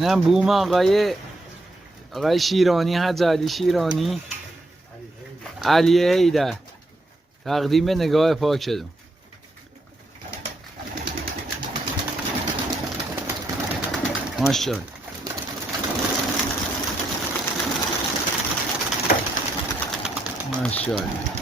نه بوم آقای شیرانی، حج علی شیرانی، علی حیدر، تقدیم به نگاه پاک شدم. ماشاءالله. ماشاءالله.